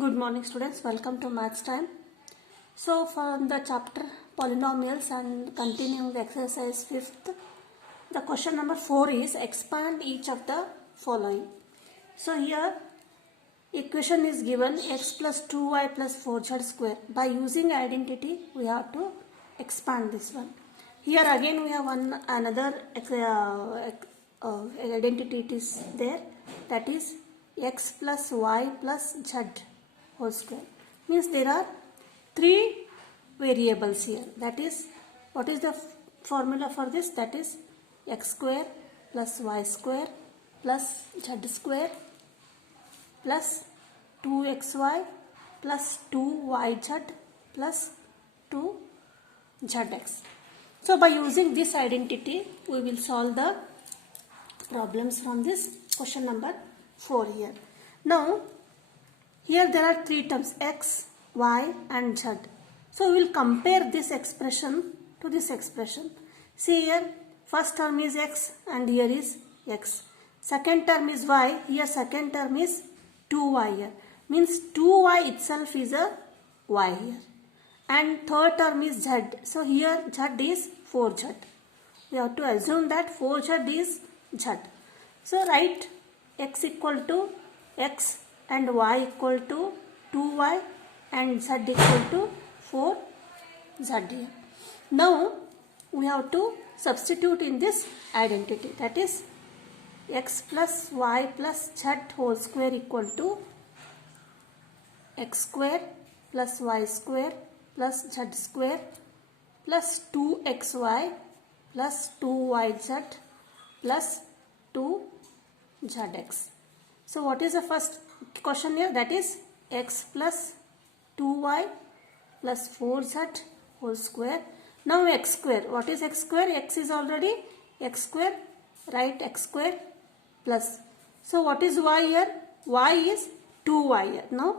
Good morning students, welcome to maths time. So from the chapter polynomials and continuing the exercise 5th, the question number 4 is expand each of the following. So here equation is given x plus 2y plus 4z square. By using identity we have to expand this one. Here again we have another identity it is there, that is x plus y plus z whole square. Means there are three variables here. That is, what is the formula for this? That is x square plus y square plus z square plus 2xy plus 2yz plus 2zx. So by using this identity we will solve the problems from this question number 4 here. Now here there are three terms x, y and z. So we will compare this expression to this expression. See here, first term is x and here is x. Second term is y, here second term is 2y here. Means 2y itself is a y here. And third term is z. So here z is 4z. We have to assume that 4z is z. So write x equal to x and y equal to 2y and z equal to 4z here. Now we have to substitute in this identity, that is x plus y plus z whole square equal to x square plus y square plus z square plus 2xy plus 2yz plus 2zx. So what is the first question here? That is x plus 2y plus 4z whole square. Now x square. What is x square? X is already x square. Write x square plus. So what is y here? Y is 2y here. Now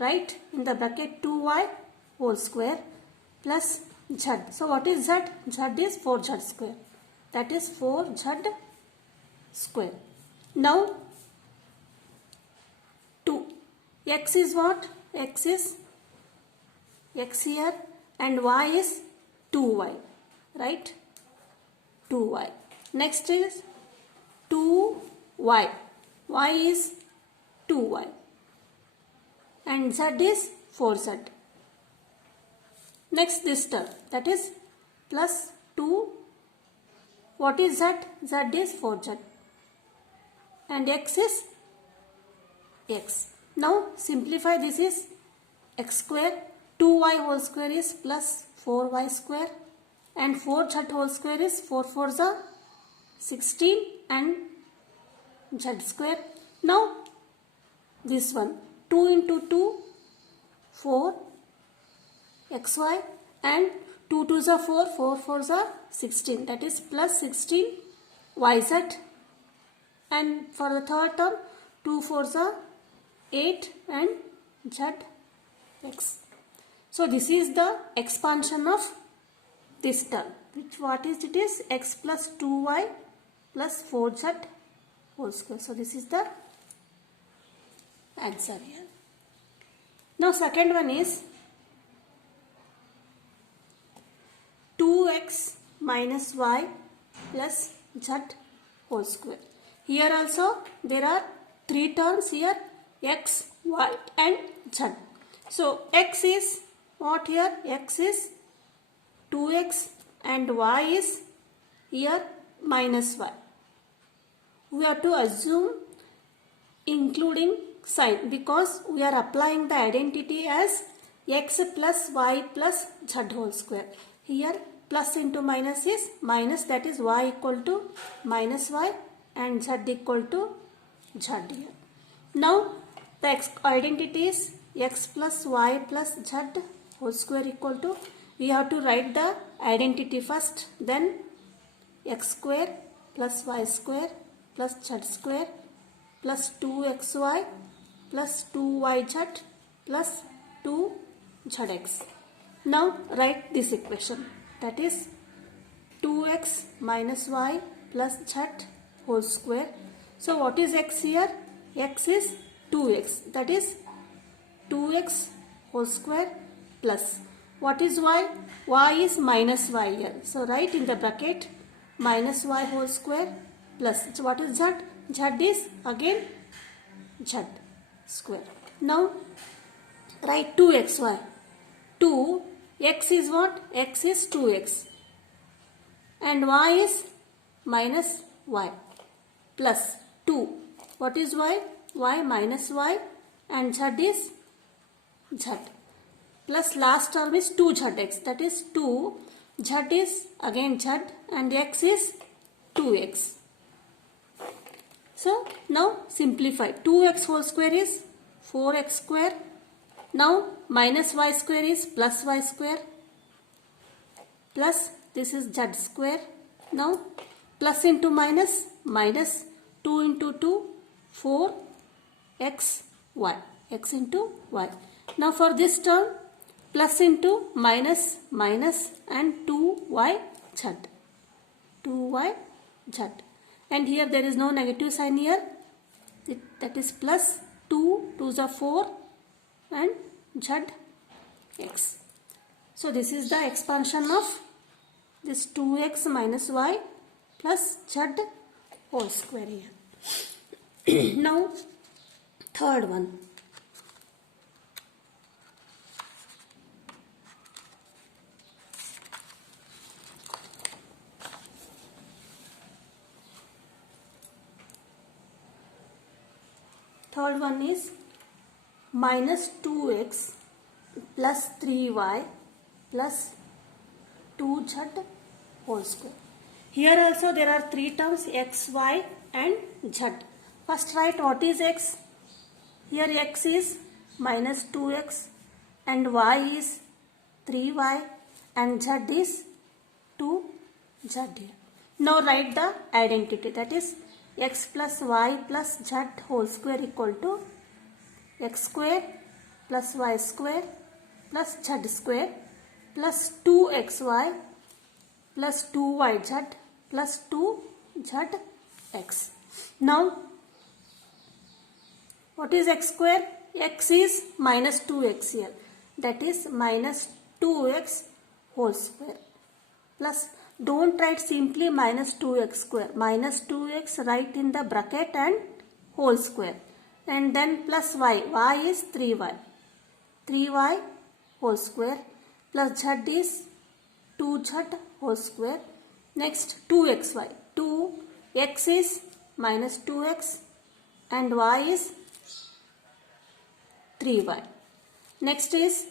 write in the bracket 2y whole square plus z. So what is z? Z is 4z square. That is 4z square. Now 2. X is what? X is x here and y is 2y. Right? 2y. Next is 2y. Y is 2y. And z is 4z. Next this term, that is plus 2. What is z? Z is 4z. And x is x. Now simplify, this is x square, 2y whole square is plus 4y square and 4z whole square is 4 4s are 16 and z square. Now this one 2 into 2 4 xy and 2 2s are 4, 4 4s are 16, that is plus 16 yz, and for the third term 2 4s are 8 and zx. So this is the expansion of this term, which what is it is x plus 2y plus 4z whole square. So this is the answer here. Now second one is 2x minus y plus z whole square. Here also there are three terms here, x, y and z. So x is what here? X is 2x and y is here minus y. We have to assume including sign because we are applying the identity as x plus y plus z whole square. Here plus into minus is minus, that is y equal to minus y and z equal to z here. Now the identity is x plus y plus z whole square equal to, we have to write the identity first, then x square plus y square plus z square plus 2xy plus 2yz plus 2zx. Now write this equation, that is 2x minus y plus z whole square. So what is x here? X is 2x, that is 2x whole square plus. What is y? Y is minus y here. So write in the bracket minus y whole square plus. So what is z? Z is again z square. Now write 2xy. 2 x is what? X is 2x and y is minus y plus 2. What is y? Y minus y and z is z plus last term is 2zx, that is 2, z is again z and x is 2x. So now simplify. 2x whole square is 4x square. Now minus y square is plus y square plus this is z square. Now plus into minus, minus 2 into 2, 4 x y, x into y. Now for this term plus into minus, minus and 2y z, 2y z. And here there is no negative sign here, that is plus 2, 2s are 4 and z x. So this is the expansion of this 2x minus y plus z whole square here. Now third one. Third one is minus 2x plus 3y plus 2z whole square. Here also there are three terms x, y and z. First write what is x. Here x is minus 2x and y is 3y and z is 2z here. Now write the identity, that is x plus y plus z whole square equal to x square plus y square plus z square plus 2xy plus 2yz plus 2zx. Now what is x square? X is minus 2x here, that is minus 2x whole square plus, don't write simply minus 2x square, minus 2x write in the bracket and whole square and then plus y, y is 3y, 3y whole square plus z is 2z whole square. Next 2xy, 2x is minus 2x and y is 3y. Next is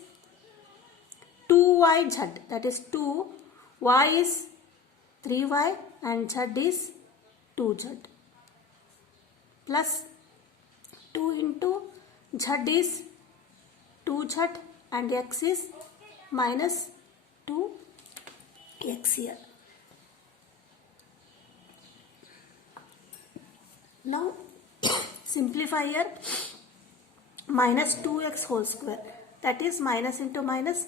2yz, that is 2, y is 3y and z is 2z plus 2 into z is 2z and x is minus 2x here. Now simplify here, minus 2x whole square, that is minus into minus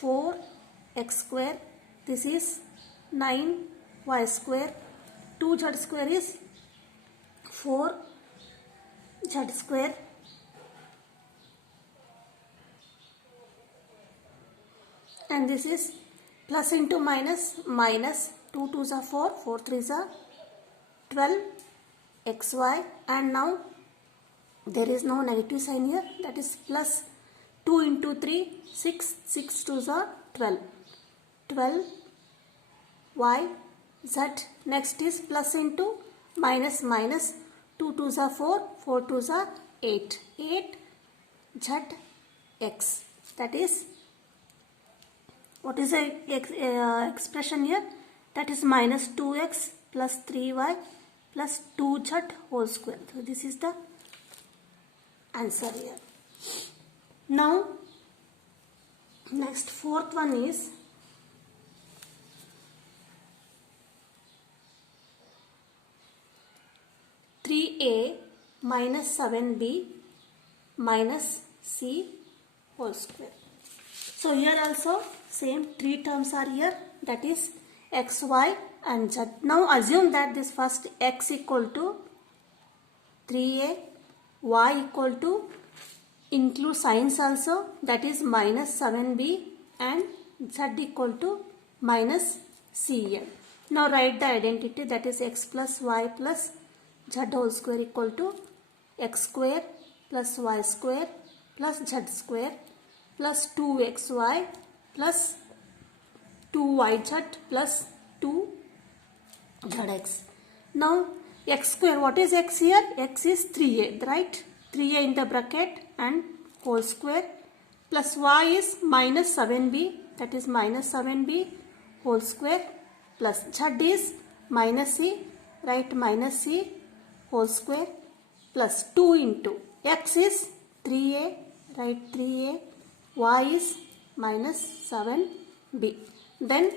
4x square, this is 9y square, 2z square is 4z square and this is plus into minus, minus 2 2s are 4, 4 3s are 12 xy and now there is no negative sign here, that is plus 2 into 3, 6, 6 2s are 12, 12 y z. Next is plus into minus, minus 2 2s are 4, 4 2s are 8, 8 z x, that is what is the expression here, that is minus 2x plus 3y plus 2z whole square. So this is the answer here. Now next fourth one is (3a minus 7b minus c whole square). So here also same three terms are here, that is x, y and z. Now assume that this first x equal to 3a, y equal to include signs also, that is minus 7b and z equal to minus c here. Now write the identity, that is x plus y plus z whole square equal to x square plus y square plus z square plus 2xy plus 2yz plus 2zx. Now x square, what is x here? X is 3a, right? 3a in the bracket and whole square, plus y is minus 7b, that is minus 7b whole square, plus z is minus c, right? Minus c whole square, plus 2 into x is 3a, right? 3a, y is minus 7b. Then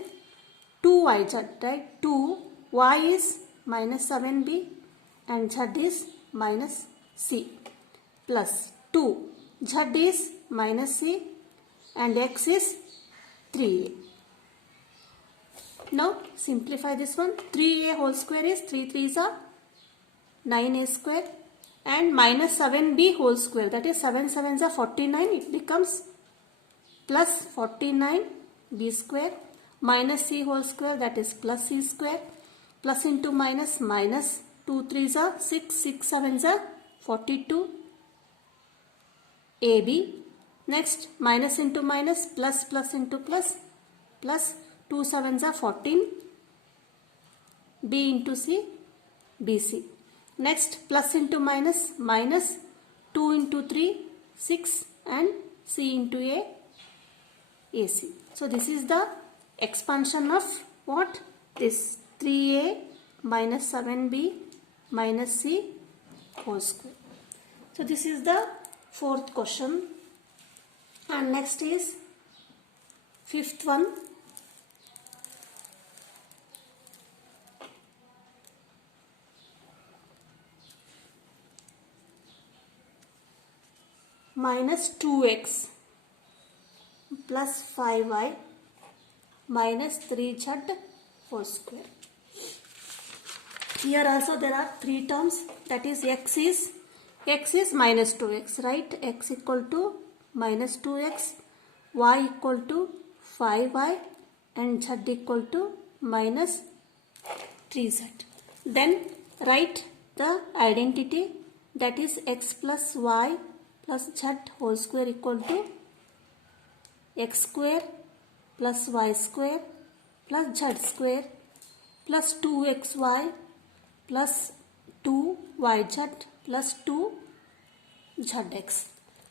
2yz, right? 2, y is minus 7b and z is minus c, plus 2, z is minus c and x is 3a. Now simplify this one. 3a whole square is 3 3s are 9a square and minus 7b whole square, that is 7 7s are 49, it becomes plus 49b square, minus c whole square, that is plus c square, plus into minus, minus 2 3s are 6, 6 7s are 42 ab. Next minus into minus, plus plus into plus, plus 2 7s are 14 b into c bc. Next plus into minus, minus 2 into 3 6 and c into a ac. So this is the expansion of what? This 3a minus 7b minus c whole square. So this is the fourth question. And next is fifth one. Minus 2x plus 5y minus 3z whole square. Here also there are three terms, that is x is minus 2x, right? X equal to minus 2x, y equal to 5y and z equal to minus 3z. Then write the identity, that is x plus y plus z whole square equal to x square plus y square plus z square plus 2xy plus 2yz plus 2zx.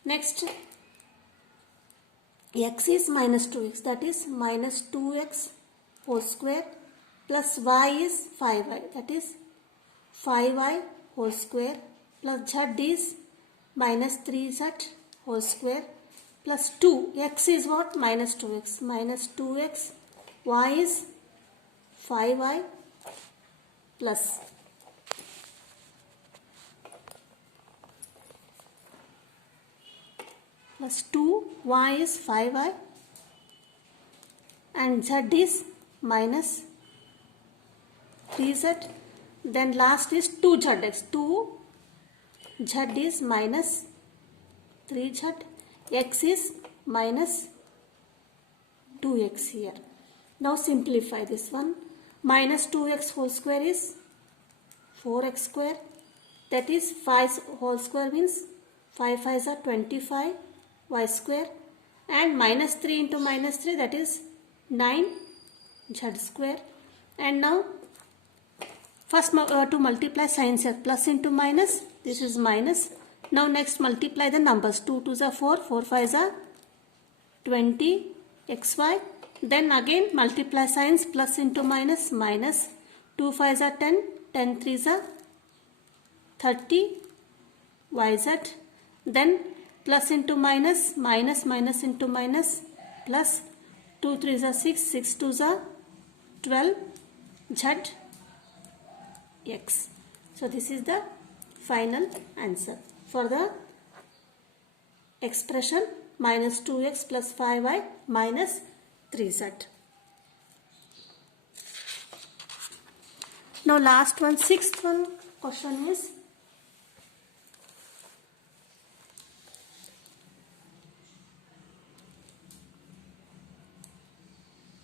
Next, x is minus 2x, that is minus 2x whole square plus y is 5y, that is 5y whole square plus z is minus 3z whole square plus 2, x is what? Minus 2x, minus 2x, y is 5y plus plus 2, y is 5y and z is minus 3z. Then last is 2zx, 2z is minus 3z, x is minus 2x here. Now simplify this one. Minus 2x whole square is 4x square, that is 5 whole square means 5 5s are 25 y square and minus 3 into minus 3, that is 9 z square. And now first to multiply signs here, plus into minus, this is minus. Now next multiply the numbers, 2 2s are 4, 4 5s are 20 xy. Then again multiply signs, plus into minus, minus 2 5s are 10, 10 3s are 30 yz. Then plus into minus, minus minus into minus, plus 2 3s are 6, 6 2s are 12 z x. So this is the final answer for the expression minus 2x plus 5y minus 3z. Now last one, sixth one question is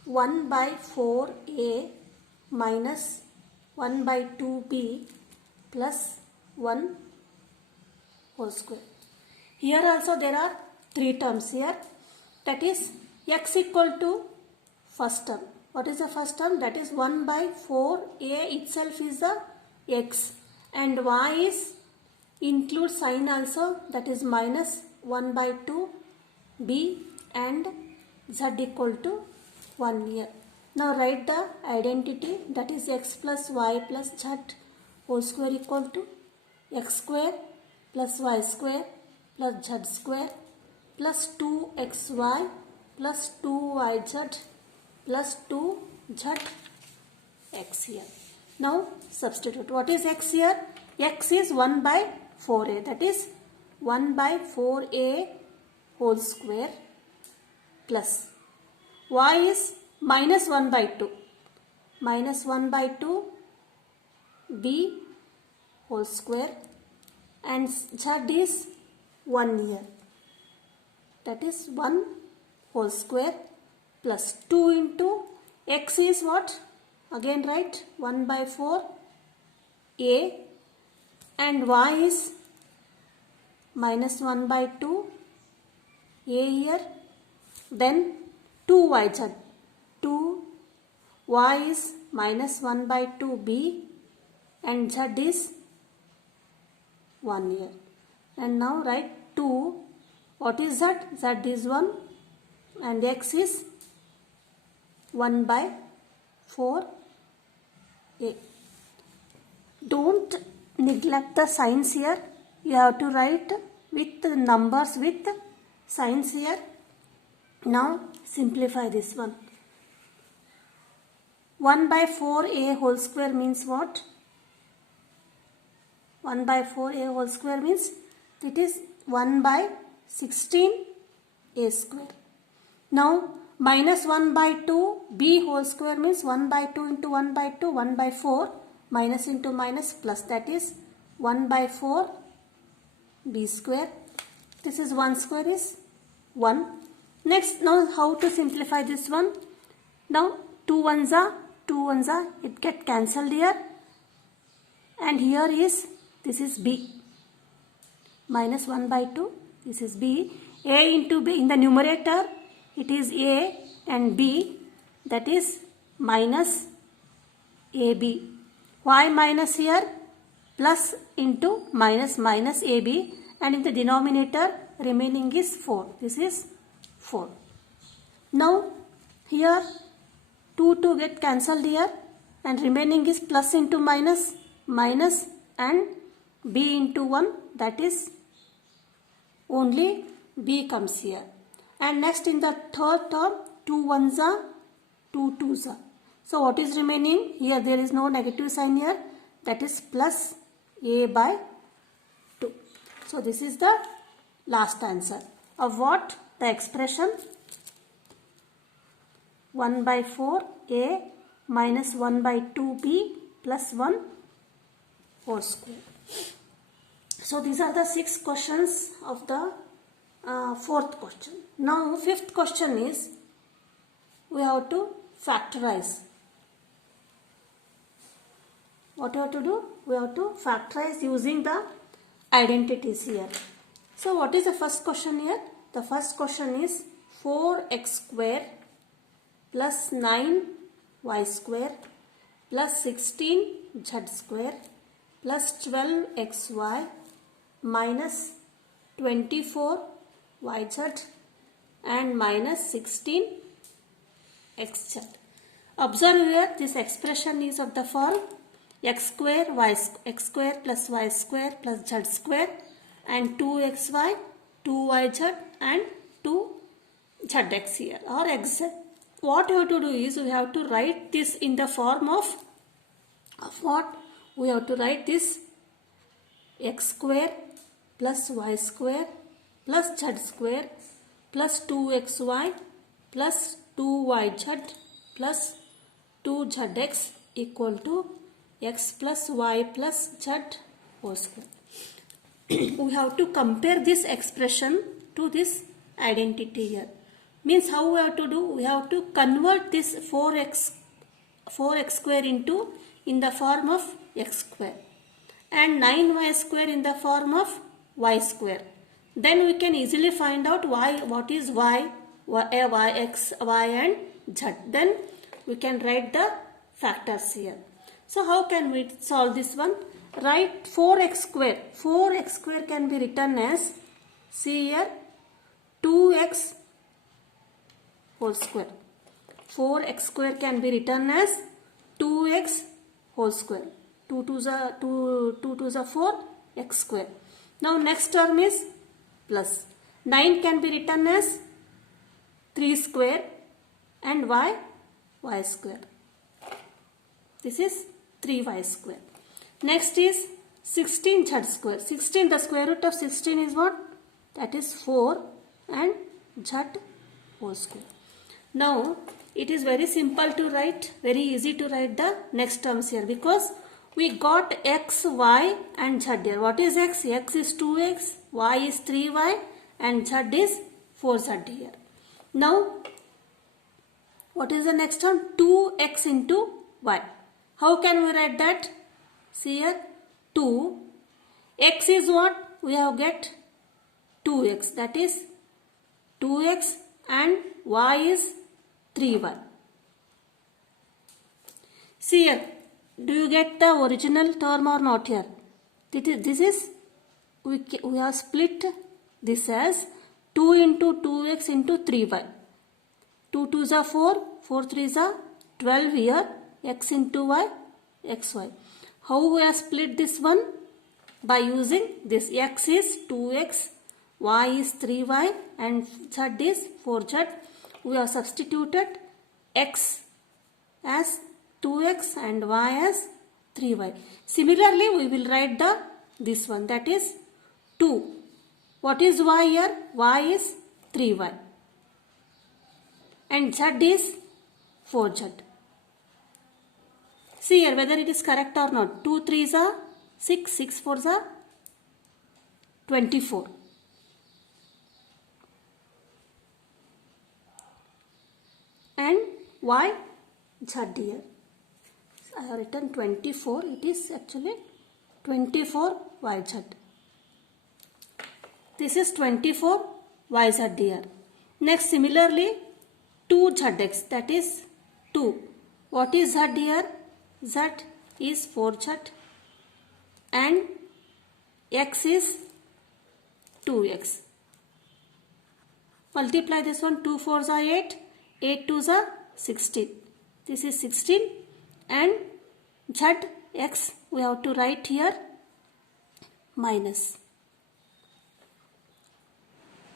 1 by 4a minus 1 by 2b plus 1 whole square. Here also there are three terms here. That is x equal to first term. What is the first term? That is 1 by 4a itself is the x, and y is include sign also, that is minus 1 by 2 b and z equal to 1 here. Now write the identity, that is x plus y plus z whole square equal to x square plus y square plus z square plus 2xy plus 2yz plus 2zx here. Now substitute. What is x here? X is 1 by 4a, that is 1 by 4a whole square plus y is minus 1 by 2, minus 1 by 2 b whole square, and z is 1 here, that is 1 whole square plus 2 into x is what? Again write 1 by 4 a, and y is minus 1 by 2 a here, then 2yz, 2 y is minus 1 by 2 b, and z is 1 here. And now write 2, what is z? Z is 1, and x is 1 by 4a. Don't neglect the signs here. You have to write with numbers with signs here. Now simplify this one. 1 by 4a whole square means what? 1 by 4a whole square means it is 1 by 16a square. Now minus 1 by 2 b whole square means 1 by 2 into 1 by 2, 1 by 4, minus into minus plus, that is 1 by 4 b square. This is 1 square is 1. Next, now how to simplify this one? Now 2 ones are, it get cancelled here, and here is, this is b, minus 1 by 2, this is b, a into b, in the numerator it is a and b, that is minus ab. Why minus here? Plus into minus, minus ab, and in the denominator remaining is 4, this is 4. Now here 2 get cancelled here, and remaining is plus into minus, minus, and b into 1, that is only b comes here. And next in the third term, 2 ones are, 2 twos are. So what is remaining? Here there is no negative sign here, that is plus a by 2. So this is the last answer of what? The expression 1 by 4a minus 1 by 2b plus 1 whole square. So these are the 6 questions of the fourth question. Now fifth question is, we have to factorize. What we have to do? We have to factorize using the identities here. So what is the first question here? The first question is 4x square plus 9y square plus 16z square plus 12xy minus 24yz and minus 16xz. Observe here, this expression is of the form x square plus y square plus z square and 2xy, 2yz and 2zx here, or xz. What you have to do is, we have to write this in the form of what? We have to write this x square plus y square plus z square plus 2xy plus 2yz plus 2zx equal to x plus y plus z whole square. We have to compare this expression to this identity here. Means how we have to do? We have to convert this 4x square into in the form of x square and 9y square in the form of y square. Then we can easily find out what is y, x, y and z. Then we can write the factors here. So how can we solve this one? Write 4x square. 4x square can be written as, see here, 2x whole square. 4x square can be written as 2x whole square. 2 to the 4 x square. Now next term is plus. 9 can be written as 3 square and y square. This is 3y square. Next is 16 z square. 16, the square root of 16 is what? That is 4 and z whole square. Now it is very simple to write, very easy to write the next terms here because we got x, y and z here. What is x? X is 2x, y is 3y and z is 4z here. Now what is the next term? 2x into y. How can we write that? See here, 2. X is what? We have get 2x. That is 2x and y is 3y. See here, do you get the original term or not here? This is we have split this as 2 into 2x into 3y. 2 2 is 4, 4 3 is 12 here, x into y, xy. How we have split this one? By using this. X is 2x, y is 3y and z is 4z. We have substituted x as 2x and y as 3y. Similarly, we will write this one, that is 2. What is y here? Y is 3y and z is 4z. See here whether it is correct or not. 2 3s are 6, 6 4s are 24. And y z here. I have written 24. It is actually 24 yz. This is 24 yz here. Next, similarly, 2 zx, that is 2. What is z here? Z is 4z and x is 2x. Multiply this one. 2 4s are 8. 8 2s are 16. This is 16 and z x we have to write here minus,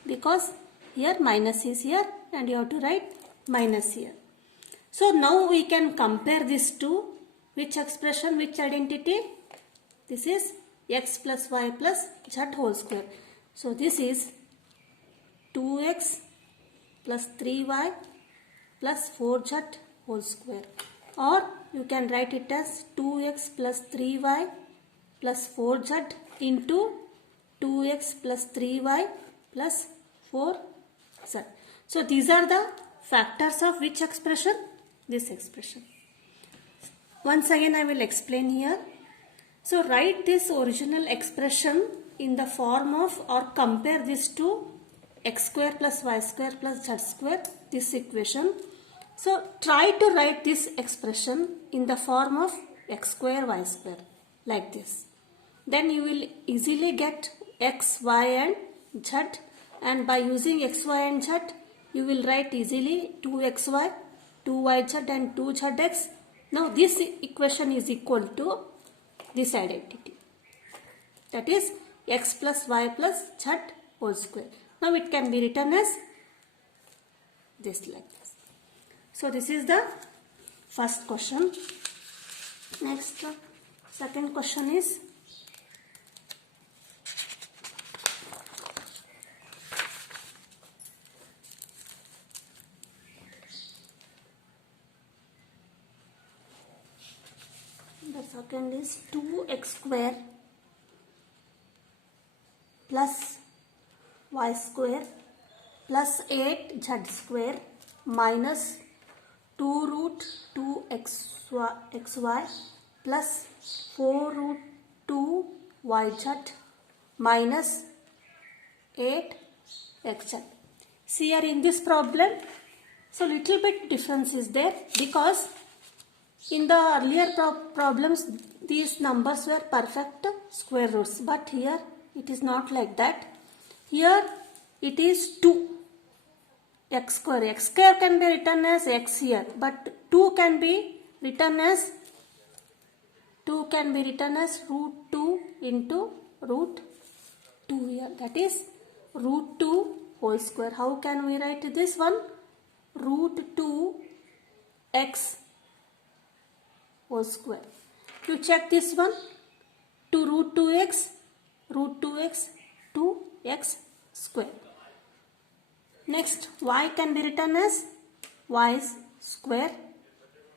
because here minus is here and you have to write minus here. So now we can compare these two. Which expression, which identity? This is x plus y plus z whole square. So this is 2x plus 3y plus 4z whole square, or you can write it as 2x plus 3y plus 4z into 2x plus 3y plus 4z. So these are the factors of which expression? This expression. Once again I will explain here. So write this original expression in the form of, or compare this to x square plus y square plus z square, this equation. So try to write this expression in the form of x square y square like this. Then you will easily get x, y and z, and by using x, y and z you will write easily 2xy, 2yz and 2zx. Now this equation is equal to this identity, that is x plus y plus z whole square. Now it can be written as this, like this. So this is the first question. Next, second question is the second is 2x square plus y square plus 8z square minus 2 root 2xy plus 4 root 2yz minus 8xz. See here in this problem, so little bit difference is there because in the earlier problems these numbers were perfect square roots, but here it is not like that. Here it is 2 x square. X square can be written as x here, but 2 can be written as root 2 into root 2 here. That is root 2 whole square. How can we write this one? Root 2 x whole square. You check this one. 2 root 2x, 2x square. Next, y can be written as y square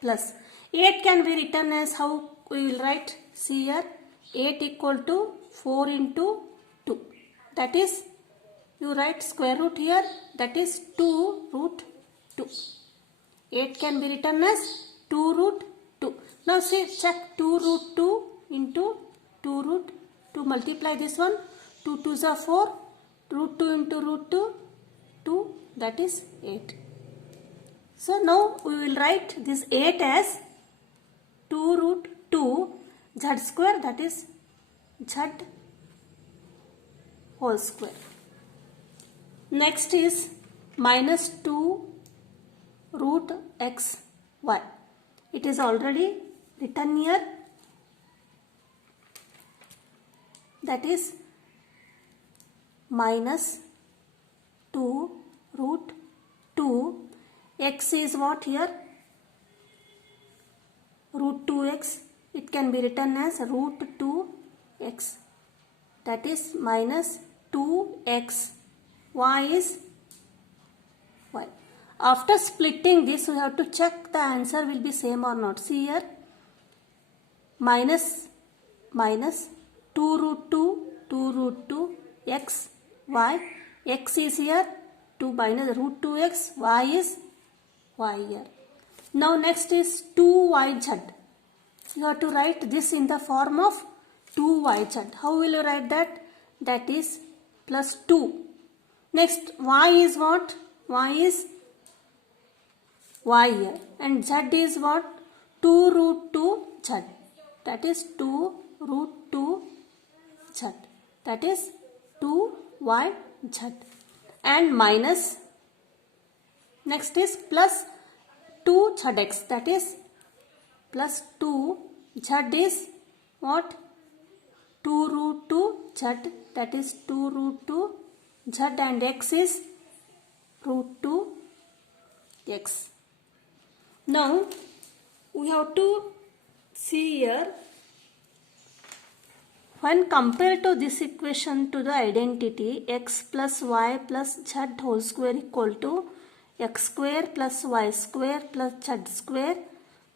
plus 8 can be written as, how we will write? See here, 8 equal to 4 into 2. That is, you write square root here, that is 2 root 2. 8 can be written as 2 root 2. Now see, check 2 root 2 into 2 root 2. Multiply this one. 2 2s are 4. Root 2 into root 2. 2, that is 8. So now we will write this 8 as 2 root 2 z square, that is z whole square. Next is minus 2 root x y. It is already written here. That is minus 2 root 2. X is what here? Root 2x. It can be written as root 2x. That is minus 2x. Y is y. After splitting this, we have to check the answer will be same or not. See here. Minus 2 root 2 x y. X is here, 2 minus root 2x, y is y here. Now next is 2yz. You have to write this in the form of 2yz. How will you write that? That is plus 2. Next, y is what? Y is y here. And z is what? 2 root 2z. That is 2 root 2z. That is 2yz. And minus, next is plus 2zx, that is plus 2, z is what? 2 root 2z, that is 2 root 2z, and x is root 2x. Now we have to see here, when compared to this equation to the identity x plus y plus z whole square equal to x square plus y square plus z square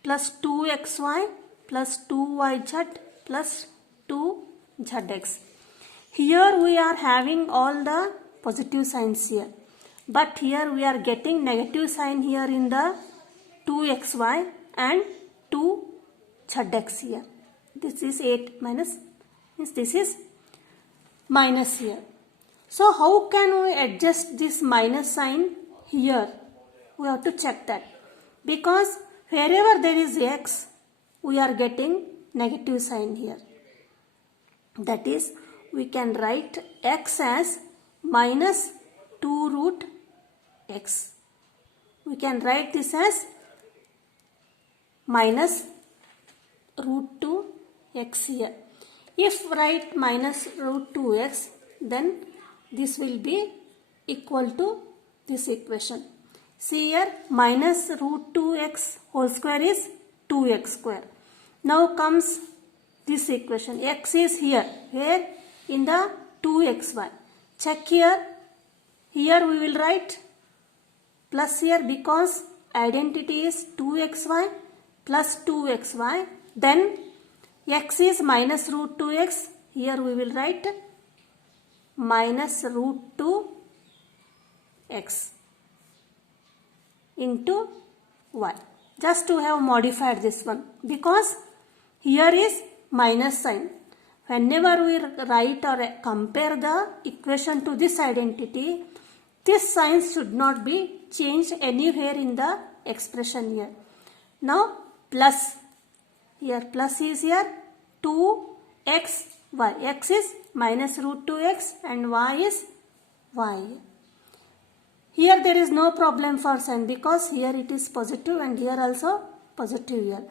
plus 2xy plus 2yz plus 2zx. Here we are having all the positive signs here. But here we are getting negative sign here in the 2xy and 2zx here. This is 8 minus. This is minus here. So how can we adjust this minus sign here? We have to check that. Because wherever there is x, we are getting negative sign here. That is, we can write x as minus 2 root x. We can write this as minus root 2x here. If write minus root 2x, then this will be equal to this equation. See here, minus root 2x whole square is 2x square. Now comes this equation. X is here. Where? In the 2xy. Check here. Here we will write plus here because identity is 2xy plus 2xy. Then x is minus root 2x. Here we will write minus root 2 x into y. Just to have modified this one, because here is minus sign. Whenever we write or compare the equation to this identity, this sign should not be changed anywhere in the expression here. Now plus, here plus is here 2xy. X is minus root 2x and y is y. Here there is no problem for sign because here it is positive and here also positive here.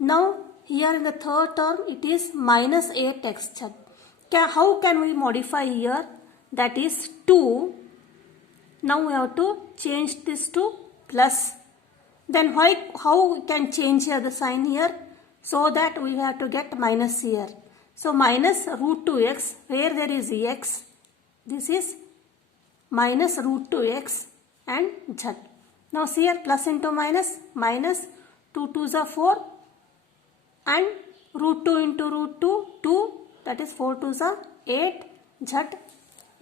Now here in the third term it is minus 8x. How can we modify here? That is 2. Now we have to change this to plus. Then how we can change here the sign here? So that we have to get minus here. So minus root 2x, where there is x, this is minus root 2x and z. Now see here, plus into minus, minus 2 2s are 4 and root 2 into root 2, 2, that is 4 2s are 8 z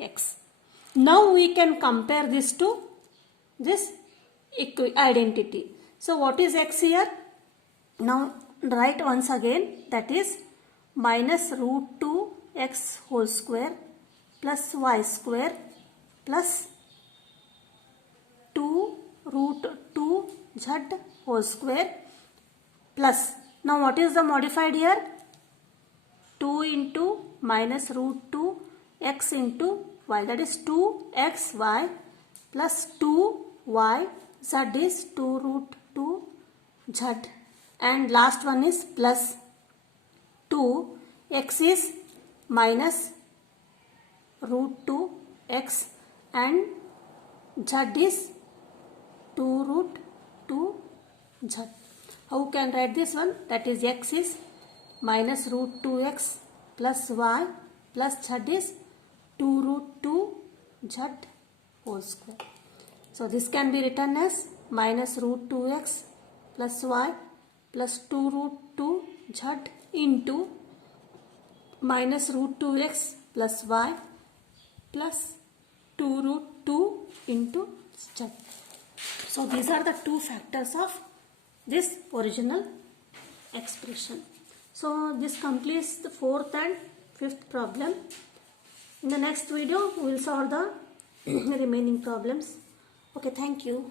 x. Now we can compare this to this identity. So what is x here? Now write once again, that is minus root 2x whole square plus y square plus 2 root 2z whole square plus. Now what is the modified here? 2 into minus root 2x into y, that is 2xy plus 2y, z is 2 root 2z, and last one is plus 2, x is minus root 2x and z is 2 root 2z. How can write this one? That is x is minus root 2x plus y plus z is 2 root 2z whole square. So this can be written as minus root 2x plus y plus 2 root 2z into minus root 2x plus y plus 2 root 2 into z. So these are the two factors of this original expression. So this completes the fourth and fifth problem. In the next video we will solve the remaining problems. Okay, thank you.